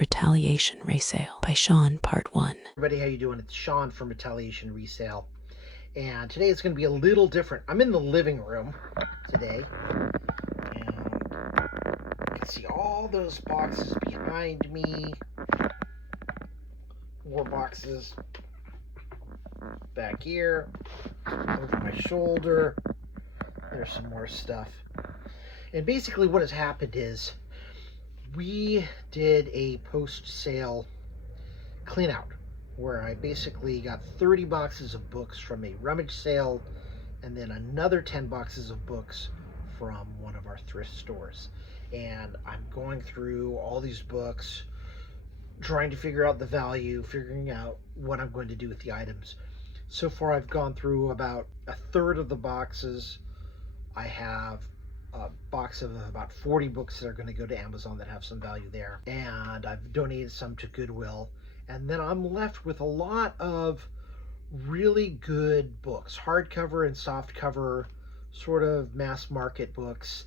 Retaliation Resale by Sean, Part 1. Everybody, how you doing? It's Sean from Retaliation Resale, and today it's going to be a little different. I'm in the living room today, and you can see all those boxes behind me. More boxes back here, over my shoulder. There's some more stuff. And basically what has happened is we did a post-sale clean out where I basically got 30 boxes of books from a rummage sale and then another 10 boxes of books from one of our thrift stores. And I'm going through all these books, trying to figure out the value, figuring out what I'm going to do with the items. So far I've gone through about a third of the boxes. I have a box of about 40 books that are going to go to Amazon that have some value there, and I've donated some to Goodwill. And then I'm left with a lot of really good books, hardcover and softcover, sort of mass market books,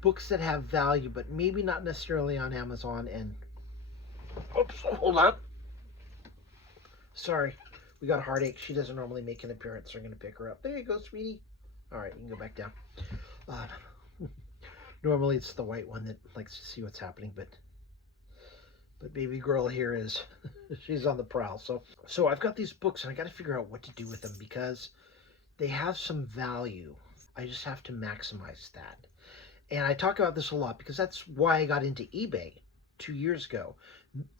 books that have value, but maybe not necessarily on Amazon. And oops, hold on. Sorry, we got a heartache. She doesn't normally make an appearance, so I'm going to pick her up. There you go, sweetie. All right, you can go back down. Normally it's the white one that likes to see what's happening, but baby girl here is, she's on the prowl. So I've got these books and I got to figure out what to do with them because they have some value. I just have to maximize that. And I talk about this a lot because that's why I got into eBay 2 years ago.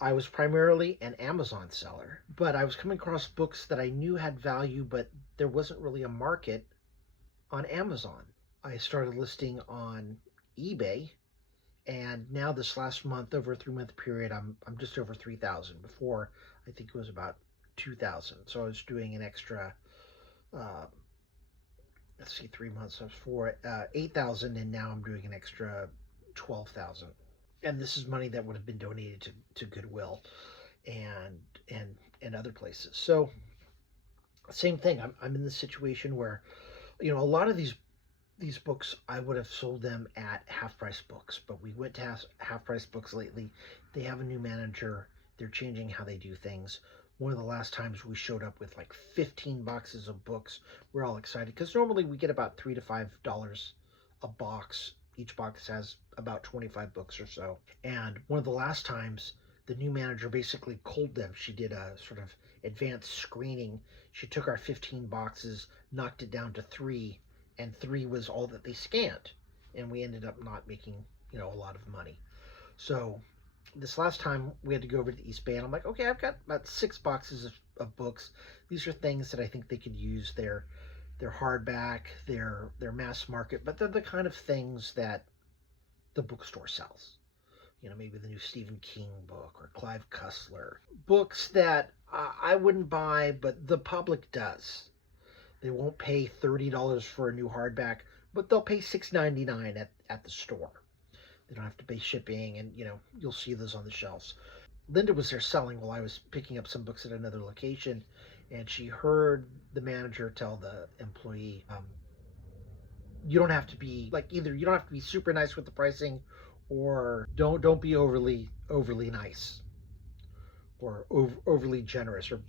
I was primarily an Amazon seller, but I was coming across books that I knew had value, but there wasn't really a market on Amazon. I started listing on eBay, and now this last month, over a 3-month period, I'm just over 3,000. Before, I think it was about 2,000. So I was doing an extra, let's see, 3 months, I was for 8,000, and now I'm doing an extra 12,000. And this is money that would have been donated to Goodwill and other places. So same thing. I'm in this situation where, a lot of these books, I would have sold them at half-price books, but we went to half-price books lately. They have a new manager. They're changing how they do things. One of the last times we showed up with like 15 boxes of books. We're all excited because normally we get about $3 to $5 a box. Each box has about 25 books or so. And one of the last times, the new manager basically culled them. She did a sort of advanced screening. She took our 15 boxes, knocked it down to 3, and 3 was all that they scanned, and we ended up not making a lot of money. So this last time we had to go over to the East Bay, and I'm like, okay, I've got about 6 boxes of books. These are things that I think they could use. They're hardback, they're mass market, but they're the kind of things that the bookstore sells. Maybe the new Stephen King book or Clive Cussler, books that I wouldn't buy, but the public does. They won't pay $30 for a new hardback, but they'll pay $6.99 at the store. They don't have to pay shipping, and you'll see those on the shelves. Linda was there selling while I was picking up some books at another location, and she heard the manager tell the employee, you don't have to be either you don't have to be super nice with the pricing, or don't be overly nice or overly generous, or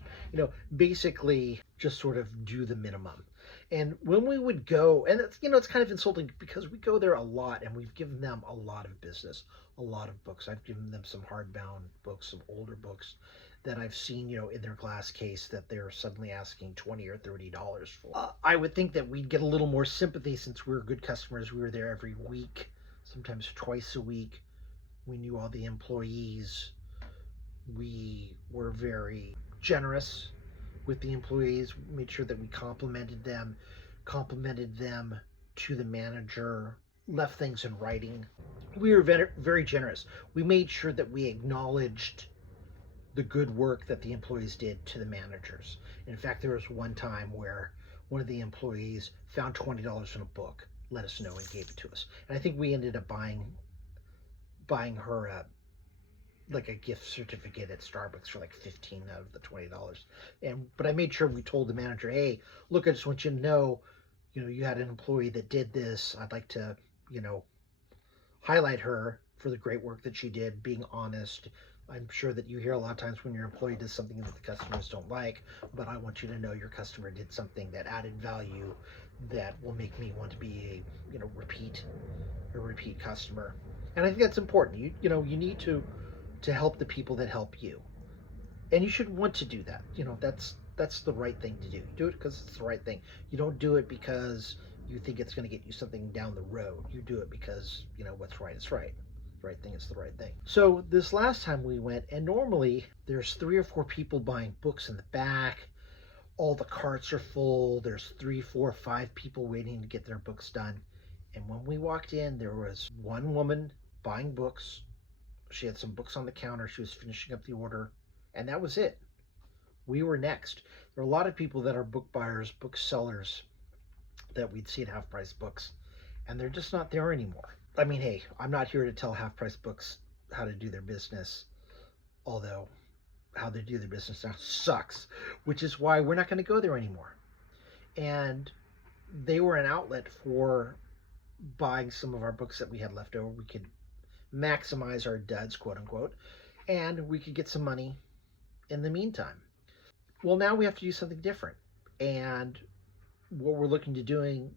basically just sort of do the minimum. And when we would go, and it's kind of insulting because we go there a lot and we've given them a lot of business, a lot of books. I've given them some hardbound books, some older books that I've seen in their glass case that they're suddenly asking $20 or $30 for. I would think that we'd get a little more sympathy since we were good customers. We were there every week, sometimes twice a week. We knew all the employees. We were very generous with the employees, made sure that we complimented them to the manager, left things in writing. We were very, very generous. We made sure that we acknowledged the good work that the employees did to the managers. In fact, there was one time where one of the employees found $20 in a book, let us know, and gave it to us. And I think we ended up buying her a gift certificate at Starbucks for like $15 out of the $20. But I made sure we told the manager, hey, look, I just want you to know, you had an employee that did this. I'd like to, highlight her for the great work that she did, being honest, I'm sure that you hear a lot of times when your employee does something that the customers don't like, but I want you to know your customer did something that added value that will make me want to be a repeat customer. And I think that's important. You need to help the people that help you. And you should want to do that. That's the right thing to do. You do it because it's the right thing. You don't do it because you think it's going to get you something down the road. You do it because what's right is right. The right thing is the right thing. So this last time we went, and normally there's 3 or 4 people buying books in the back. All the carts are full. There's 3, 4, 5 people waiting to get their books done. And when we walked in, there was one woman buying books. She had some books on the counter. She was finishing up the order, and that was it. We were next. There are a lot of people that are book buyers, book sellers that we'd see at Half Price Books, and they're just not there anymore. I mean, hey, I'm not here to tell Half Price Books how to do their business, although how they do their business now sucks, which is why we're not going to go there anymore. And they were an outlet for buying some of our books that we had left over. We could maximize our duds, quote unquote, and we could get some money in the meantime. Well, now we have to do something different. And what we're looking to doing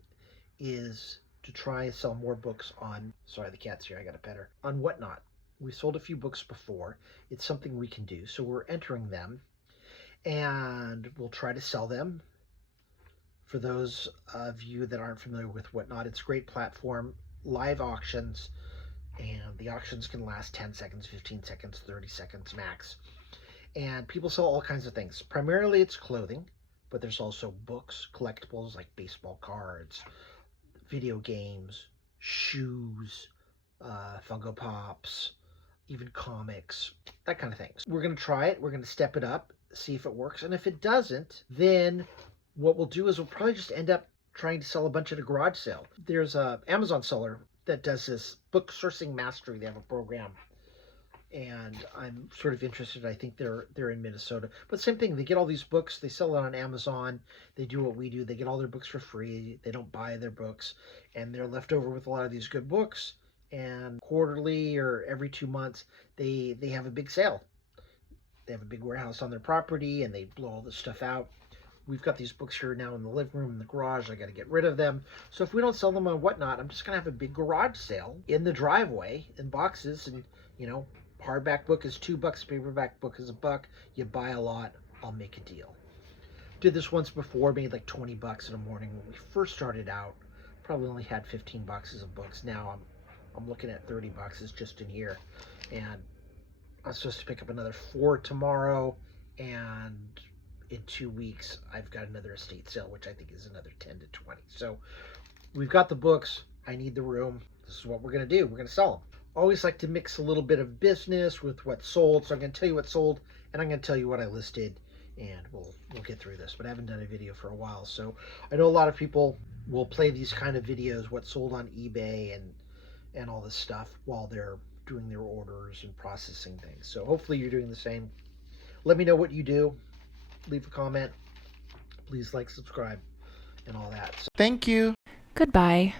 is to try and sell more books on, sorry, the cat's here, I got a pet her, on Whatnot. We sold a few books before. It's something we can do. So we're entering them, and we'll try to sell them. For those of you that aren't familiar with Whatnot, it's a great platform, live auctions, and the auctions can last 10 seconds, 15 seconds, 30 seconds max. And people sell all kinds of things. Primarily it's clothing, but there's also books, collectibles like baseball cards, video games, shoes, Funko Pops, even comics, that kind of things. We're going to try it. We're going to step it up, see if it works. And if it doesn't, then what we'll do is we'll probably just end up trying to sell a bunch at a garage sale. There's a Amazon seller that does this book sourcing mastery. They have a program, and I'm sort of interested. I think they're in Minnesota, but same thing. They get all these books, they sell it on Amazon. They do what we do. They get all their books for free. They don't buy their books, and they're left over with a lot of these good books. And quarterly or every 2 months, they have a big sale. They have a big warehouse on their property, and they blow all this stuff out. We've got these books here now in the living room, in the garage. I got to get rid of them. So if we don't sell them on Whatnot, I'm just going to have a big garage sale in the driveway in boxes. And, hardback book is $2, paperback book is $1. You buy a lot, I'll make a deal. Did this once before, made like $20 in a morning when we first started out. Probably only had 15 boxes of books. Now I'm looking at 30 boxes just in here. And I'm supposed to pick up another 4 tomorrow, and in 2 weeks, I've got another estate sale, which I think is another 10 to 20. So we've got the books. I need the room. This is what we're going to do. We're going to sell them. Always like to mix a little bit of business with what sold. So I'm going to tell you what sold, and I'm going to tell you what I listed, and we'll get through this. But I haven't done a video for a while. So I know a lot of people will play these kind of videos, what sold on eBay and all this stuff while they're doing their orders and processing things. So hopefully you're doing the same. Let me know what you do. Leave a comment. Please like, subscribe, and all that. So, Thank you. Goodbye.